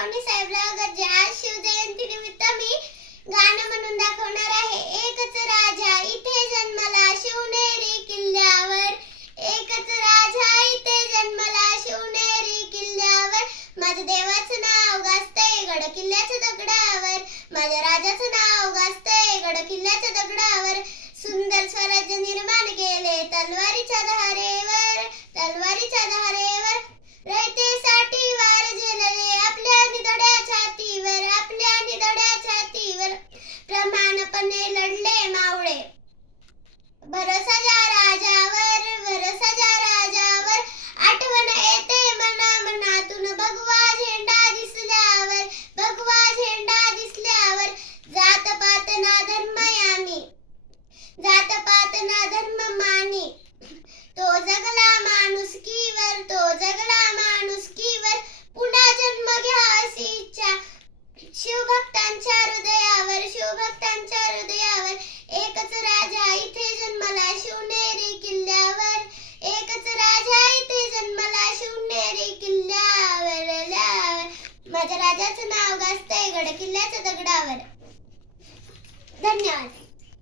श्रावणी साहेबराव गर्जे. आज शिवजयंती निमित्त मी गाणं म्हणून दाखवणार आहे. एकच राजा इथे जन्मला शिवनेरी किल्ल्यावर, एकच राजा इथे जन्मला शिवनेरी किल्ल्यावर. माझ्या देवाचं नाव गाजतंय गड किल्ल्याच्या दगडावर, माझ्या राजाचं नाव गाजतंय गड किल्ल्याच्या दगडावर. सुंदर स्वराज्य निर्माण केले तलवारीच्या धारेवर, तलवारीच्या धारेवर. रयतेसाठी वार झेलले आपल्या निधड्या छातीवर, आपल्या निधड्या छातीवर. प्रमाणपणे लढले मावळे भरोसा ज्या राजावर, भरोसा ज्या राजावर. आठवण येते मना मनातून भगवा झेंडा दिसल्यावर, भगवा झेंडा दिसल्यावर. जात पात ना धर्म यामी, जात पात ना धर्म मानी. तो जगला माणुसकीवर, तो जगला माणुसकीवर. पुन्हा जन्म घ्या अशी इच्छा शिवभक्तांच्या हृदयावर, शिवभक्तांच्या हृदयावर. एकच राजा इथे जन्मला शिवनेरी किल्ल्यावर, एकच राजा इथे जन्मला शिवनेरी किल्ल्यावर. माझ्या राजाचं नाव गाजतंय गड किल्ल्याच्या दगडावर. धन्यवाद.